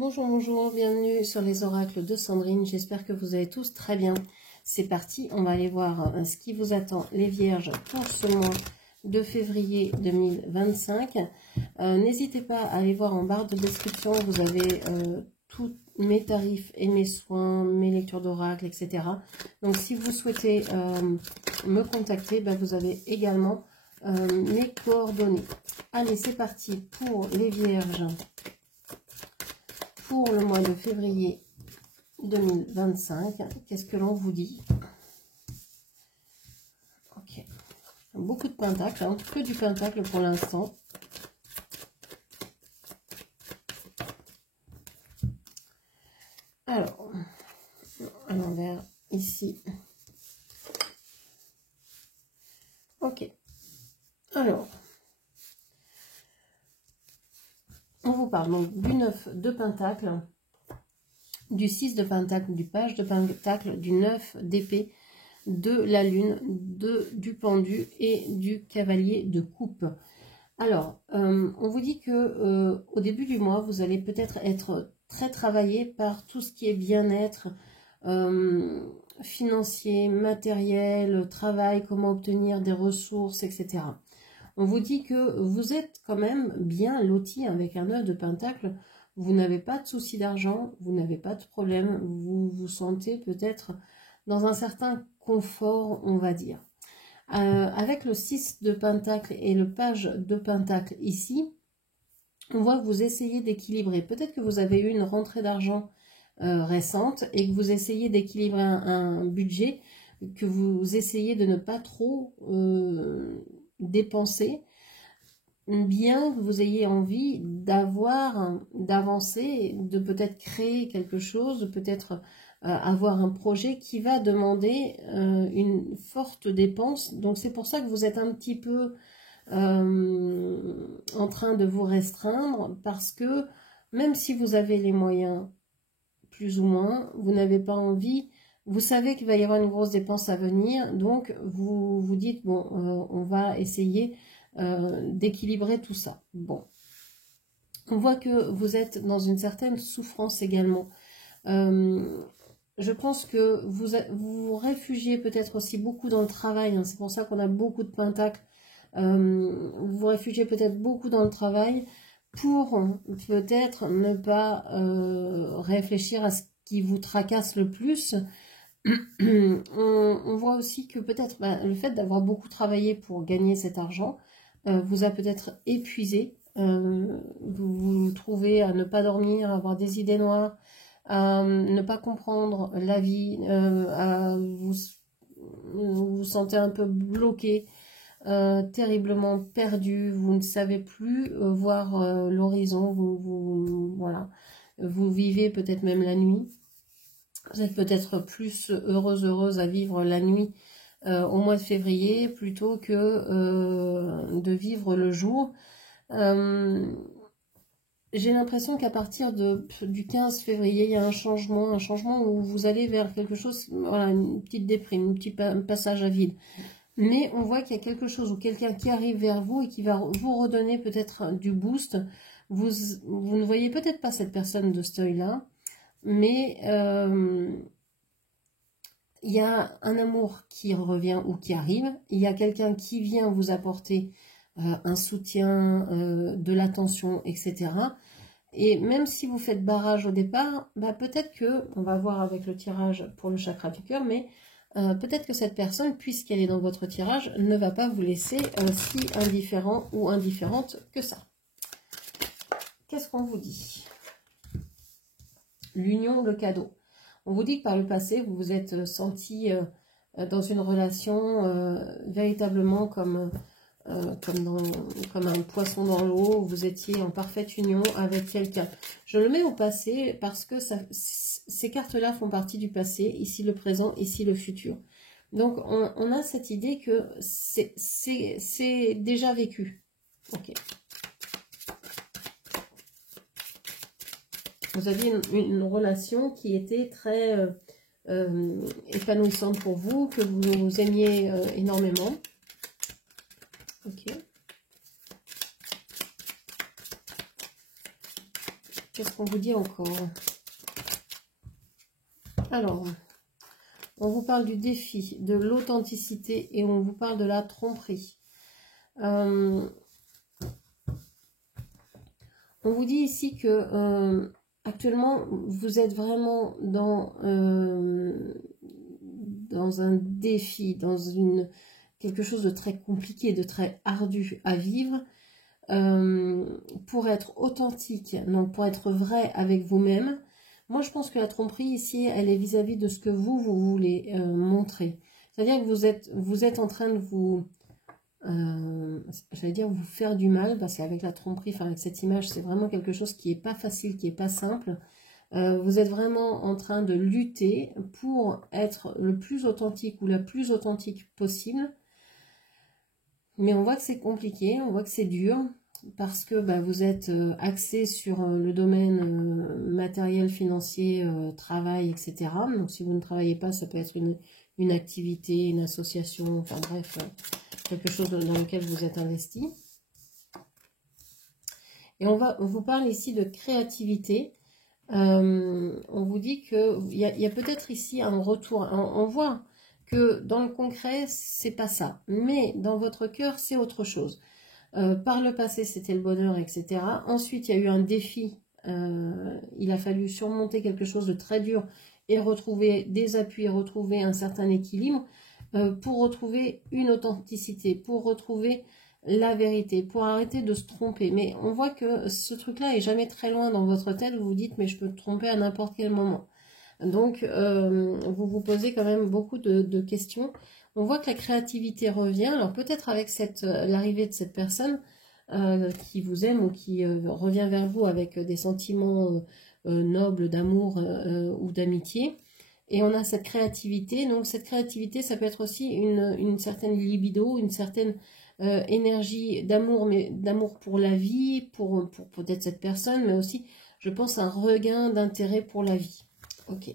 Bonjour, bonjour, bienvenue sur les oracles de Sandrine, j'espère que vous allez tous très bien. C'est parti, on va aller voir ce qui vous attend les vierges pour ce mois de février 2025. N'hésitez pas à aller voir en barre de description, vous avez tous mes tarifs et mes soins, mes lectures d'oracle, etc. Donc si vous souhaitez me contacter, vous avez également mes coordonnées. Allez, c'est parti pour les vierges. Pour le mois de février 2025, qu'est-ce que l'on vous dit? Ok, beaucoup de pentacles, hein, que du pentacle pour l'instant. Alors, à l'envers, ici. Ok, alors, on vous parle donc du 9 de pentacle, du 6 de pentacle, du page de pentacle, du 9 d'épée, de la lune, du pendu et du cavalier de coupe. Alors, on vous dit que au début du mois, vous allez peut-être être très travaillé par tout ce qui est bien-être financier, matériel, travail, comment obtenir des ressources, etc. On vous dit que vous êtes quand même bien loti avec un 9 de pentacle. Vous n'avez pas de souci d'argent, vous n'avez pas de problème, vous vous sentez peut-être dans un certain confort, on va dire. Avec le 6 de pentacle et le page de pentacle ici, on voit que vous essayez d'équilibrer. Peut-être que vous avez eu une rentrée d'argent récente et que vous essayez d'équilibrer un budget, que vous essayez de ne pas trop dépenser, bien que vous ayez envie d'avancer, de peut-être créer quelque chose, de peut-être avoir un projet qui va demander une forte dépense. Donc c'est pour ça que vous êtes un petit peu en train de vous restreindre, parce que même si vous avez les moyens, plus ou moins, vous n'avez pas envie, vous savez qu'il va y avoir une grosse dépense à venir, donc vous vous dites, bon, on va essayer d'équilibrer tout ça. Bon, on voit que vous êtes dans une certaine souffrance également. Je pense que vous vous réfugiez peut-être aussi beaucoup dans le travail, hein, c'est pour ça qu'on a beaucoup de pentacles. Vous vous réfugiez peut-être beaucoup dans le travail pour peut-être ne pas réfléchir à ce qui vous tracasse le plus. On voit aussi que peut-être le fait d'avoir beaucoup travaillé pour gagner cet argent vous a peut-être épuisé. Vous vous trouvez à ne pas dormir, à avoir des idées noires, à ne pas comprendre la vie, vous vous sentez un peu bloqué, terriblement perdu, vous ne savez plus voir l'horizon, voilà, vous vivez peut-être même la nuit. Vous êtes peut-être plus heureuse à vivre la nuit au mois de février plutôt que de vivre le jour. J'ai l'impression qu'à partir du 15 février, il y a un changement où vous allez vers quelque chose, voilà, une petite déprime, un petit passage à vide. Mais on voit qu'il y a quelque chose ou quelqu'un qui arrive vers vous et qui va vous redonner peut-être du boost. Vous ne voyez peut-être pas cette personne de ce œil-là, mais il y a un amour qui revient ou qui arrive. Il y a quelqu'un qui vient vous apporter un soutien, de l'attention, etc. Et même si vous faites barrage au départ, peut-être que, on va voir avec le tirage pour le chakra du cœur, mais peut-être que cette personne, puisqu'elle est dans votre tirage, ne va pas vous laisser si indifférent ou indifférente que ça. Qu'est-ce qu'on vous dit? L'union, le cadeau. On vous dit que par le passé, vous vous êtes senti dans une relation véritablement comme un poisson dans l'eau, vous étiez en parfaite union avec quelqu'un. Je le mets au passé parce que ces cartes-là font partie du passé, ici le présent, ici le futur. Donc on a cette idée que c'est déjà vécu. Ok. Vous aviez une relation qui était très épanouissante pour vous, que vous aimiez énormément. Ok. Qu'est-ce qu'on vous dit encore? Alors, on vous parle du défi, de l'authenticité et on vous parle de la tromperie. On vous dit ici que actuellement, vous êtes vraiment dans un défi, dans quelque chose de très compliqué, de très ardu à vivre, pour être authentique, donc pour être vrai avec vous-même. Moi, je pense que la tromperie ici, elle est vis-à-vis de ce que vous voulez montrer. C'est-à-dire que vous êtes en train de vous... j'allais dire vous faire du mal, parce qu'avec la tromperie, enfin avec cette image, c'est vraiment quelque chose qui n'est pas facile, qui n'est pas simple. Vous êtes vraiment en train de lutter pour être le plus authentique ou la plus authentique possible. Mais on voit que c'est compliqué, on voit que c'est dur, parce que vous êtes axé sur le domaine matériel, financier, travail, etc. Donc si vous ne travaillez pas, ça peut être une activité, une association, enfin bref, quelque chose dans lequel vous êtes investi. Et on vous parle ici de créativité. On vous dit qu'il y a peut-être ici un retour. On voit que dans le concret, c'est pas ça. Mais dans votre cœur, c'est autre chose. Par le passé, c'était le bonheur, etc. Ensuite, il y a eu un défi. Il a fallu surmonter quelque chose de très dur et retrouver des appuis, retrouver un certain équilibre pour retrouver une authenticité, pour retrouver la vérité, pour arrêter de se tromper. Mais on voit que ce truc-là est jamais très loin dans votre tête. Vous vous dites, mais je peux me tromper à n'importe quel moment. Donc, vous vous posez quand même beaucoup de questions. On voit que la créativité revient. Alors, peut-être avec l'arrivée de cette personne qui vous aime ou qui revient vers vous avec des sentiments nobles d'amour ou d'amitié. Et on a cette créativité. Donc, cette créativité, ça peut être aussi une certaine libido, une certaine énergie d'amour, mais d'amour pour la vie, pour peut-être cette personne, mais aussi, je pense, un regain d'intérêt pour la vie. Ok.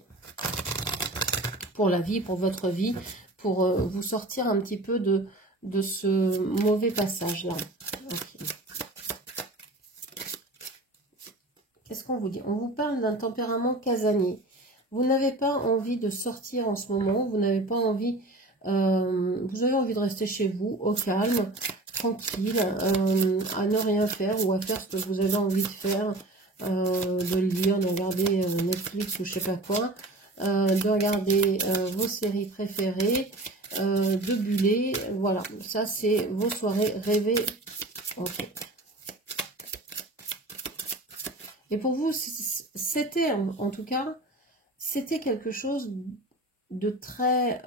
Pour la vie, pour votre vie, pour vous sortir un petit peu de ce mauvais passage-là. Okay. Qu'est-ce qu'on vous dit? On vous parle d'un tempérament casanier. Vous n'avez pas envie de sortir en ce moment, vous n'avez pas envie... vous avez envie de rester chez vous, au calme, tranquille, à ne rien faire ou à faire ce que vous avez envie de faire, de lire, de regarder Netflix ou je sais pas quoi, de regarder vos séries préférées, de buller, voilà, ça c'est vos soirées rêvées. Okay. Et pour vous, c'était en tout cas, c'était quelque chose de très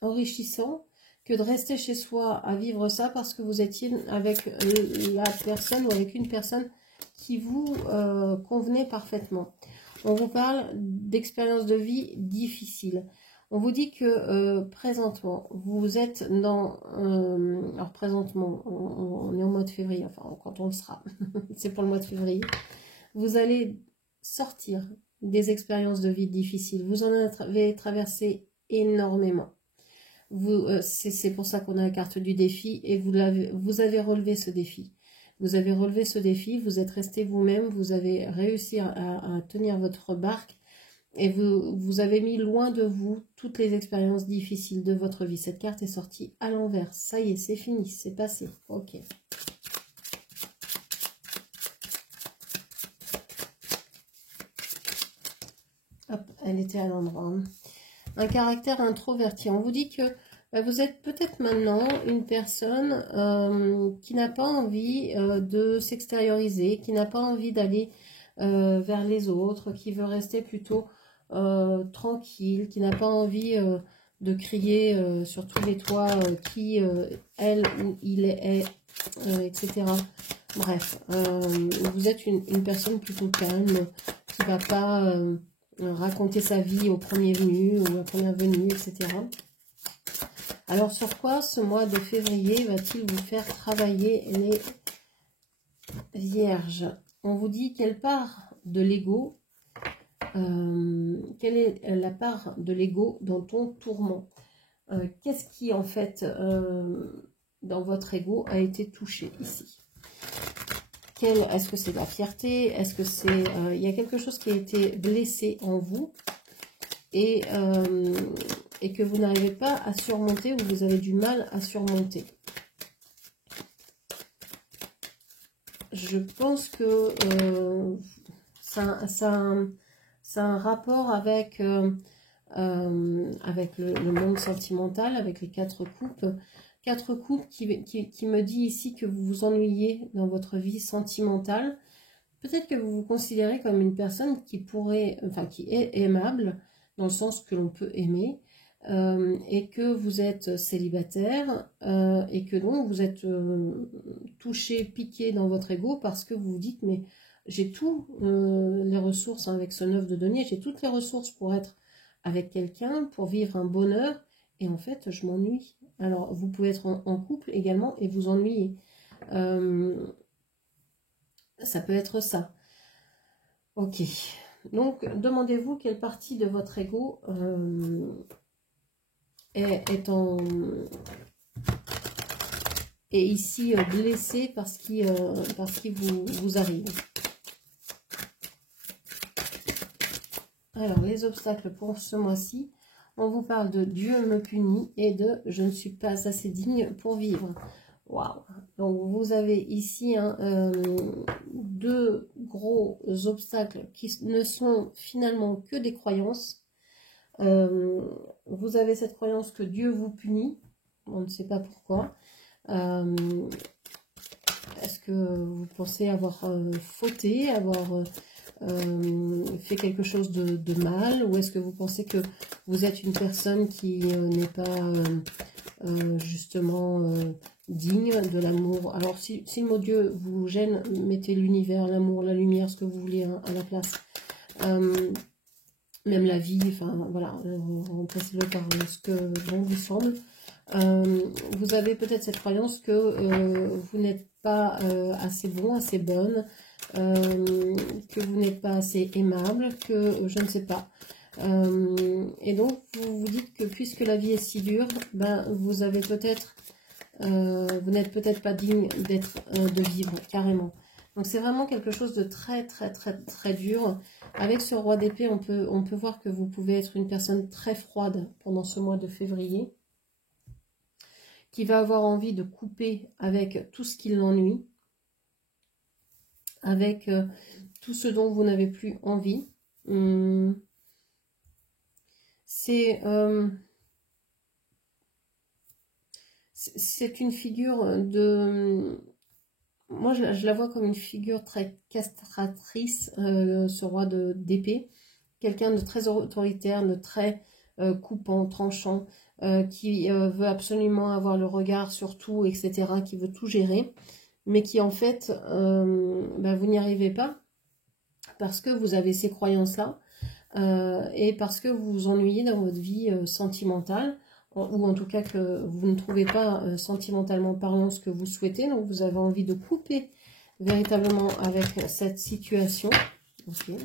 enrichissant que de rester chez soi à vivre ça parce que vous étiez avec la personne ou avec une personne qui vous convenait parfaitement. On vous parle d'expériences de vie difficiles. On vous dit que présentement, vous êtes dans... alors présentement, on est au mois de février, enfin quand on le sera, c'est pour le mois de février. Vous allez sortir des expériences de vie difficiles. Vous en avez traversé énormément. C'est pour ça qu'on a la carte du défi et vous avez relevé ce défi. Vous avez relevé ce défi, vous êtes resté vous-même, vous avez réussi à tenir votre barque et vous avez mis loin de vous toutes les expériences difficiles de votre vie. Cette carte est sortie à l'envers. Ça y est, c'est fini, c'est passé. Ok. Hop, elle était à l'endroit. Un caractère introverti. On vous dit que vous êtes peut-être maintenant une personne qui n'a pas envie de s'extérioriser, qui n'a pas envie d'aller vers les autres, qui veut rester plutôt tranquille, qui n'a pas envie de crier sur tous les toits qui, elle ou il est, etc. Bref, vous êtes une personne plutôt calme, qui ne va pas raconter sa vie au premier venu ou à la première venue, etc. Alors, sur quoi ce mois de février va-t-il vous faire travailler les vierges? On vous dit quelle part de l'ego, quelle est la part de l'ego dans ton tourment? Qu'est-ce qui, en fait, dans votre ego a été touché ici? Est-ce que c'est de la fierté? Est-ce que c'est... il y a quelque chose qui a été blessé en vous et que vous n'arrivez pas à surmonter, ou vous avez du mal à surmonter. Je pense que ça a un rapport avec, avec le monde sentimental, avec les 4 coupes. 4 coupes qui me dit ici que vous vous ennuyez dans votre vie sentimentale. Peut-être que vous vous considérez comme une personne qui pourrait, enfin qui est aimable, dans le sens que l'on peut aimer, et que vous êtes célibataire, et que donc vous êtes touché, piqué dans votre ego, parce que vous vous dites, mais j'ai tout les ressources, hein, avec ce 9 de denier, j'ai toutes les ressources pour être avec quelqu'un, pour vivre un bonheur, et en fait je m'ennuie. Alors vous pouvez être en couple également et vous ennuyer. Ça peut être ça. Ok. Donc, demandez-vous quelle partie de votre ego est ici blessée par ce qui vous arrive. Alors, les obstacles pour ce mois-ci, on vous parle de Dieu me punit et de je ne suis pas assez digne pour vivre. Waouh! Donc, vous avez ici 2 gros obstacles qui ne sont finalement que des croyances. Vous avez cette croyance que Dieu vous punit. On ne sait pas pourquoi. Est-ce que vous pensez avoir fauté, avoir fait quelque chose de mal, ou est-ce que vous pensez que vous êtes une personne qui n'est pas justement digne de l'amour? Alors si le mot Dieu vous gêne, mettez l'univers, l'amour, la lumière, ce que vous voulez, hein, à la place. Même la vie, enfin voilà, remplacez-le par ce que bon vous semble. Vous avez peut-être cette croyance que vous n'êtes pas assez bon, assez bonne, que vous n'êtes pas assez aimable, que je ne sais pas. Et donc vous vous dites que puisque la vie est si dure, ben vous avez peut-être, vous n'êtes peut-être pas digne d'être, de vivre carrément. Donc c'est vraiment quelque chose de très dur. Avec ce roi d'épée, on peut voir que vous pouvez être une personne très froide pendant ce mois de février, qui va avoir envie de couper avec tout ce qui l'ennuie, avec tout ce dont vous n'avez plus envie. C'est une figure de... Moi, je la vois comme une figure très castratrice, ce roi d'épée. Quelqu'un de très autoritaire, de très coupant, tranchant, qui veut absolument avoir le regard sur tout, etc., qui veut tout gérer, mais qui en fait, ben, vous n'y arrivez pas, parce que vous avez ces croyances-là, et parce que vous vous ennuyez dans votre vie sentimentale, ou en tout cas que vous ne trouvez pas sentimentalement parlant ce que vous souhaitez, donc vous avez envie de couper véritablement avec cette situation. Okay.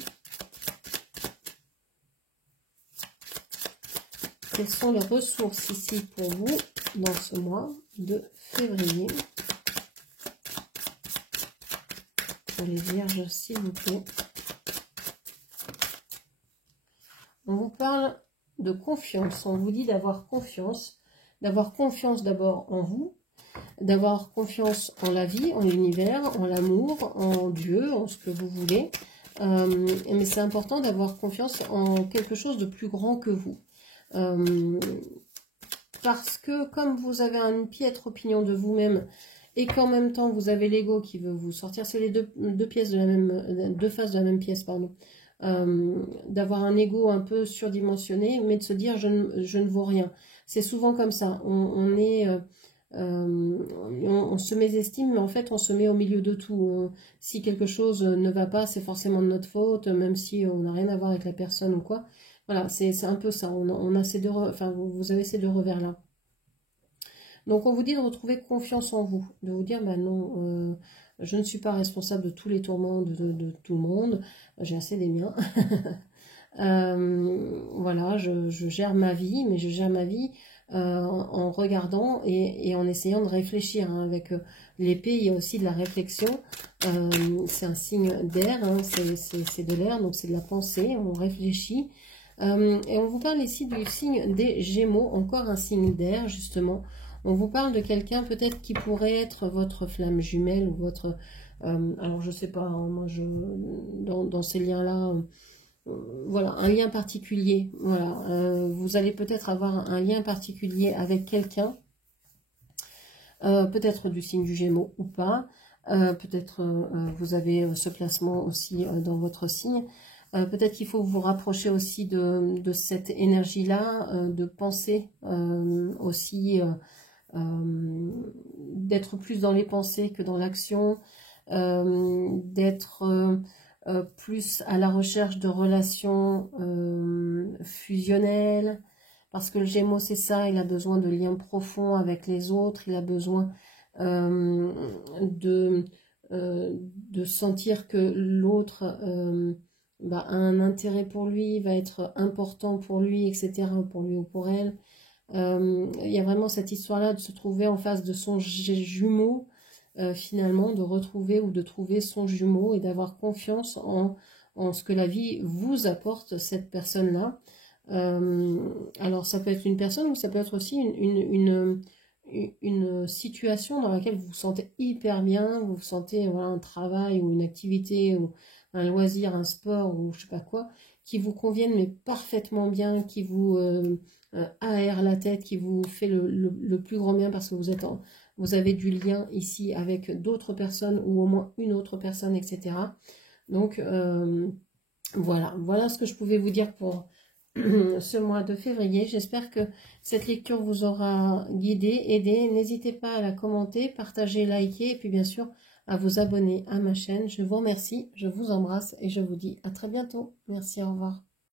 Quelles sont les ressources ici pour vous dans ce mois de février? Pour les vierges, s'il vous plaît. On vous parle de confiance, on vous dit d'avoir confiance d'abord en vous, d'avoir confiance en la vie, en l'univers, en l'amour, en Dieu, en ce que vous voulez. Mais c'est important d'avoir confiance en quelque chose de plus grand que vous. Parce que comme vous avez une piètre opinion de vous-même et qu'en même temps vous avez l'ego qui veut vous sortir, c'est les deux pièces de la même, 2 faces de la même pièce, pardon. D'avoir un ego un peu surdimensionné, mais de se dire je ne vaux rien. C'est souvent comme ça. On se mésestime, mais en fait on se met au milieu de tout. Si quelque chose ne va pas, c'est forcément de notre faute, même si on n'a rien à voir avec la personne ou quoi. Voilà, c'est un peu ça. On a ces enfin, vous avez ces 2 revers-là. Donc on vous dit de retrouver confiance en vous, de vous dire, bah non, je ne suis pas responsable de tous les tourments de tout le monde, j'ai assez des miens. Voilà, je gère ma vie, mais je gère ma vie en regardant et en essayant de réfléchir. Hein. Avec l'épée, il y a aussi de la réflexion. C'est un signe d'air, hein, c'est de l'air, donc c'est de la pensée, on réfléchit. Et on vous parle ici du signe des Gémeaux, encore un signe d'air, justement. On vous parle de quelqu'un peut-être qui pourrait être votre flamme jumelle ou votre... alors je sais pas, hein, moi dans ces liens-là... voilà, un lien particulier. Voilà, vous allez peut-être avoir un lien particulier avec quelqu'un, peut-être du signe du Gémeaux ou pas. Peut-être vous avez ce placement aussi dans votre signe. Peut-être qu'il faut vous rapprocher aussi de cette énergie-là, de penser aussi, d'être plus dans les pensées que dans l'action, d'être plus à la recherche de relations fusionnelles, parce que le Gémeaux c'est ça, il a besoin de liens profonds avec les autres, il a besoin euh, de, de sentir que l'autre a un intérêt pour lui, va être important pour lui, etc., pour lui ou pour elle. Il y a vraiment cette histoire-là de se trouver en face de son jumeau, finalement, de retrouver ou de trouver son jumeau et d'avoir confiance en ce que la vie vous apporte, cette personne-là. Alors, ça peut être une personne ou ça peut être aussi une situation dans laquelle vous vous sentez hyper bien, vous vous sentez voilà, un travail ou une activité ou un loisir, un sport ou je sais pas quoi, qui vous conviennent mais parfaitement bien, qui vous aère la tête, qui vous fait le plus grand bien parce que vous avez du lien ici avec d'autres personnes ou au moins une autre personne, etc. Donc voilà ce que je pouvais vous dire pour ce mois de février. J'espère que cette lecture vous aura guidé, aidé. N'hésitez pas à la commenter, partager, liker et puis bien sûr à vous abonner à ma chaîne. Je vous remercie, je vous embrasse et je vous dis à très bientôt. Merci, au revoir.